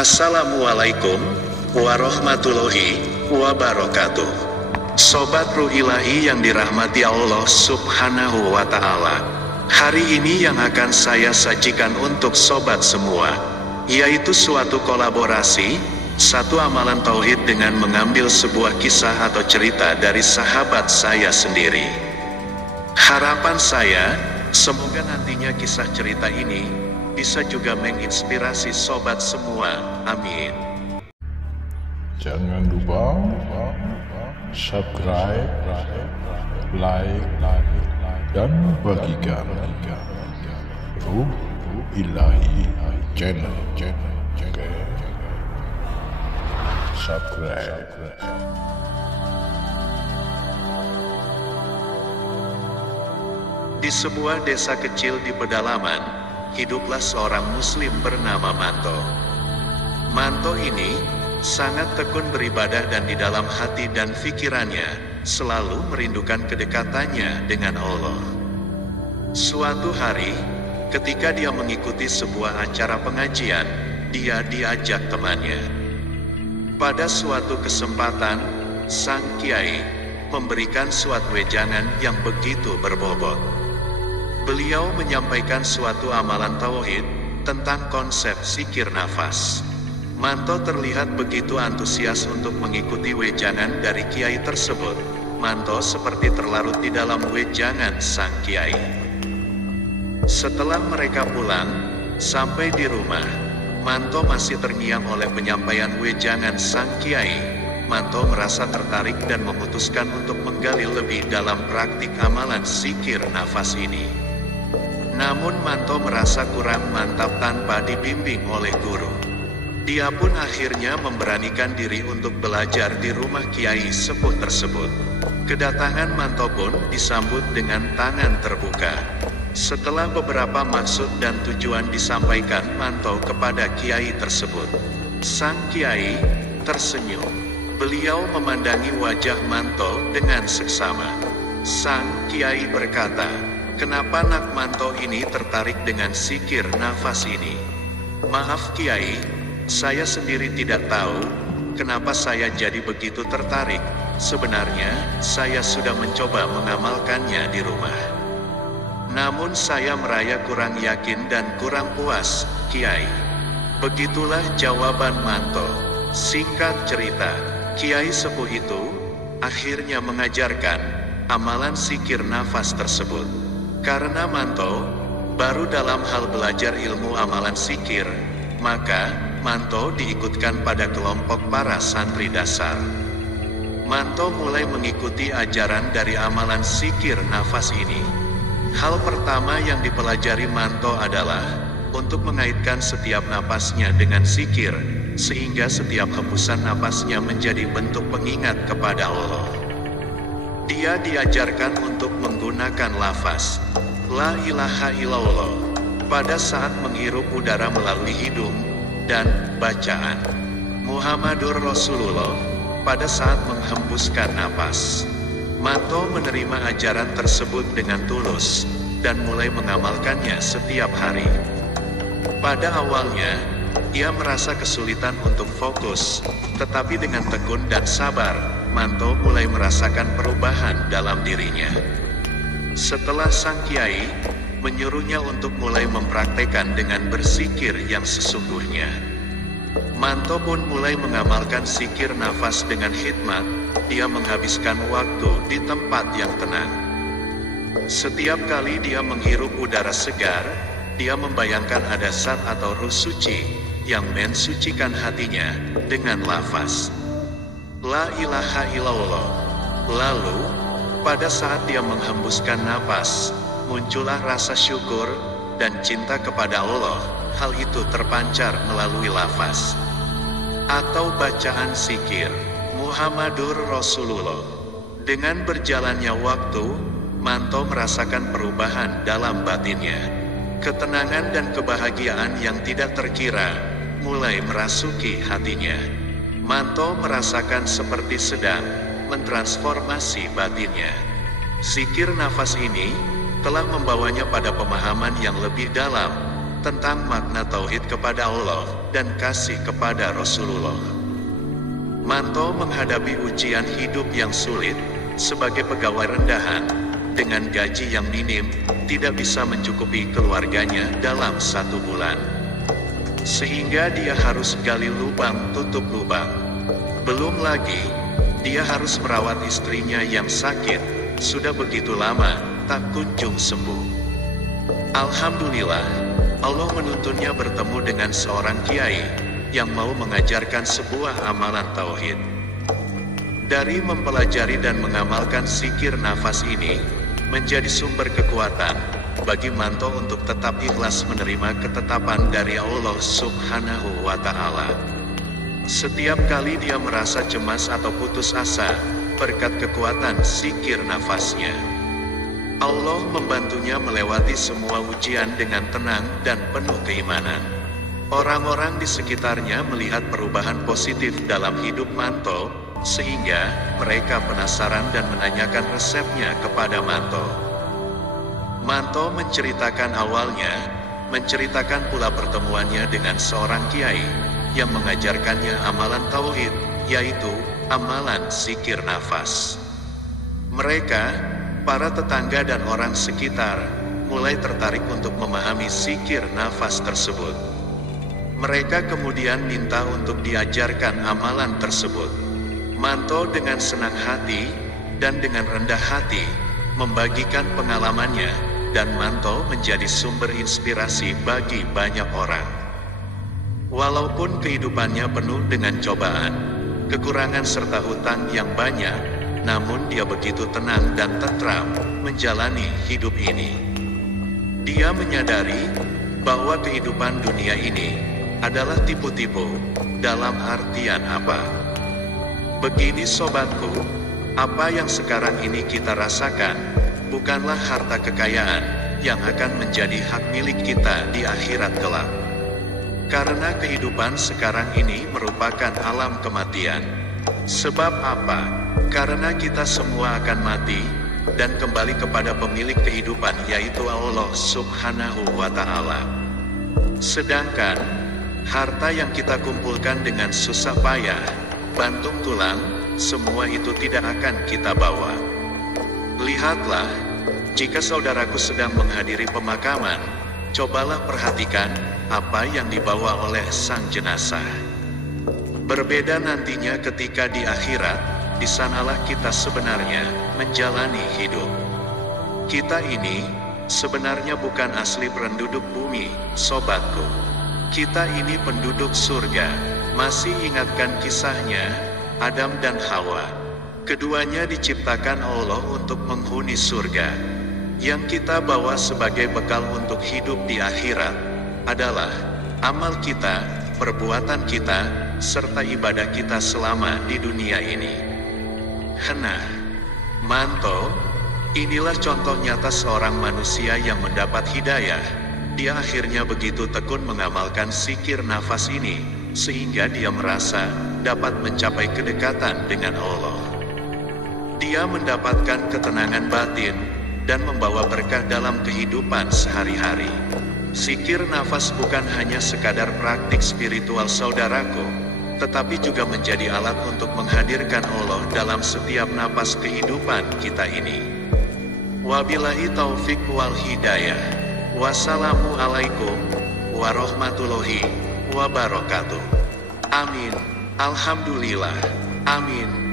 Assalamualaikum warahmatullahi wabarakatuh. Sobat Ruh Ilahi yang dirahmati Allah Subhanahu wa Ta'ala. Hari ini yang akan saya sajikan untuk sobat semua, yaitu suatu kolaborasi, satu amalan tauhid dengan mengambil sebuah kisah atau cerita dari sahabat saya sendiri. Harapan saya, semoga nantinya kisah cerita ini bisa juga menginspirasi sobat semua. Amin. Jangan lupa subscribe, like, dan bagikan Ruh Ilahi channel. Subscribe. Di sebuah desa kecil di pedalaman, hiduplah seorang muslim bernama Manto. Manto ini sangat tekun beribadah dan di dalam hati dan pikirannya selalu merindukan kedekatannya dengan Allah. Suatu hari, ketika dia mengikuti sebuah acara pengajian, dia diajak temannya. Pada suatu kesempatan, sang kiai memberikan suatu wejangan yang begitu berbobot. Beliau menyampaikan suatu amalan tauhid tentang konsep zikir nafas. Manto terlihat begitu antusias untuk mengikuti wejangan dari kiai tersebut. Manto seperti terlarut di dalam wejangan sang kiai. Setelah mereka pulang, sampai di rumah, Manto masih terngiang oleh penyampaian wejangan sang kiai. Manto merasa tertarik dan memutuskan untuk menggali lebih dalam praktik amalan zikir nafas ini. Namun Manto merasa kurang mantap tanpa dibimbing oleh guru. Dia pun akhirnya memberanikan diri untuk belajar di rumah kiai sepuh tersebut. Kedatangan Manto pun disambut dengan tangan terbuka. Setelah beberapa maksud dan tujuan disampaikan Manto kepada kiai tersebut, sang kiai tersenyum. Beliau memandangi wajah Manto dengan seksama. Sang kiai berkata, "Kenapa nak Manto ini tertarik dengan zikir nafas ini?" "Maaf Kiai, saya sendiri tidak tahu kenapa saya jadi begitu tertarik. Sebenarnya, saya sudah mencoba mengamalkannya di rumah. Namun saya merasa kurang yakin dan kurang puas, Kiai." Begitulah jawaban Manto. Singkat cerita, kiai sepuh itu akhirnya mengajarkan amalan zikir nafas tersebut. Karena Manto baru dalam hal belajar ilmu amalan zikir, maka Manto diikutkan pada kelompok para santri dasar. Manto mulai mengikuti ajaran dari amalan zikir nafas ini. Hal pertama yang dipelajari Manto adalah untuk mengaitkan setiap napasnya dengan zikir, sehingga setiap hembusan napasnya menjadi bentuk pengingat kepada Allah. Dia diajarkan untuk menggunakan lafaz La ilaha illallah pada saat menghirup udara melalui hidung, dan bacaan Muhammadur Rasulullah pada saat menghembuskan napas. Manto menerima ajaran tersebut dengan tulus dan mulai mengamalkannya setiap hari. Pada awalnya, ia merasa kesulitan untuk fokus, tetapi dengan tekun dan sabar, Manto mulai merasakan perubahan dalam dirinya. Setelah sang kiai menyuruhnya untuk mulai mempraktekkan dengan berzikir yang sesungguhnya, Manto pun mulai mengamalkan zikir nafas dengan hikmat. Dia menghabiskan waktu di tempat yang tenang. Setiap kali dia menghirup udara segar, dia membayangkan ada zat atau ruh suci yang mensucikan hatinya dengan lafaz La ilaha illallah. Lalu, pada saat dia menghembuskan napas, muncullah rasa syukur dan cinta kepada Allah. Hal itu terpancar melalui lafaz atau bacaan zikir Muhammadur Rasulullah. Dengan berjalannya waktu, Manto merasakan perubahan dalam batinnya. Ketenangan dan kebahagiaan yang tidak terkira mulai merasuki hatinya. Manto merasakan seperti sedang mentransformasi batinnya. Zikir nafas ini telah membawanya pada pemahaman yang lebih dalam tentang makna tauhid kepada Allah dan kasih kepada Rasulullah. Manto menghadapi ujian hidup yang sulit, sebagai pegawai rendahan, dengan gaji yang minim, tidak bisa mencukupi keluarganya dalam 1 bulan. Sehingga dia harus gali lubang tutup lubang. Belum lagi, dia harus merawat istrinya yang sakit, sudah begitu lama, tak kunjung sembuh. Alhamdulillah, Allah menuntunnya bertemu dengan seorang kiai, yang mau mengajarkan sebuah amalan tauhid. Dari mempelajari dan mengamalkan zikir nafas ini, menjadi sumber kekuatan bagi Manto untuk tetap ikhlas menerima ketetapan dari Allah Subhanahu wa Ta'ala. Setiap kali dia merasa cemas atau putus asa, berkat kekuatan zikir nafasnya, Allah membantunya melewati semua ujian dengan tenang dan penuh keimanan. Orang-orang di sekitarnya melihat perubahan positif dalam hidup Manto, sehingga mereka penasaran dan menanyakan resepnya kepada Manto. Manto menceritakan awalnya, menceritakan pula pertemuannya dengan seorang kiai yang mengajarkannya amalan tauhid, yaitu amalan zikir nafas. Mereka, para tetangga dan orang sekitar, mulai tertarik untuk memahami zikir nafas tersebut. Mereka kemudian minta untuk diajarkan amalan tersebut. Manto dengan senang hati dan dengan rendah hati membagikan pengalamannya, dan Manto menjadi sumber inspirasi bagi banyak orang. Walaupun kehidupannya penuh dengan cobaan, kekurangan serta hutang yang banyak, namun dia begitu tenang dan tentram menjalani hidup ini. Dia menyadari bahwa kehidupan dunia ini adalah tipu-tipu. Dalam artian apa? Begini sobatku, apa yang sekarang ini kita rasakan, bukanlah harta kekayaan yang akan menjadi hak milik kita di akhirat kelak. Karena kehidupan sekarang ini merupakan alam kematian. Sebab apa? Karena kita semua akan mati, dan kembali kepada pemilik kehidupan, yaitu Allah Subhanahu wa Ta'ala. Sedangkan harta yang kita kumpulkan dengan susah payah, bantung tulang, semua itu tidak akan kita bawa. Lihatlah, jika saudaraku sedang menghadiri pemakaman, cobalah perhatikan apa yang dibawa oleh sang jenazah. Berbeda nantinya ketika di akhirat, di sanalah kita sebenarnya menjalani hidup. Kita ini sebenarnya bukan asli penduduk bumi, sobatku. Kita ini penduduk surga. Masih ingatkan kisahnya, Adam dan Hawa. Keduanya diciptakan Allah untuk menghuni surga. Yang kita bawa sebagai bekal untuk hidup di akhirat adalah amal kita, perbuatan kita, serta ibadah kita selama di dunia ini. Nah, Manto, inilah contoh nyata seorang manusia yang mendapat hidayah. Dia akhirnya begitu tekun mengamalkan zikir nafas ini, sehingga dia merasa dapat mencapai kedekatan dengan Allah. Dia mendapatkan ketenangan batin dan membawa berkah dalam kehidupan sehari-hari. Zikir nafas bukan hanya sekadar praktik spiritual saudaraku, tetapi juga menjadi alat untuk menghadirkan Allah dalam setiap napas kehidupan kita ini. Wabillahi taufik wal hidayah. Wassalamualaikum warahmatullahi wabarakatuh. Amin. Alhamdulillah. Amin.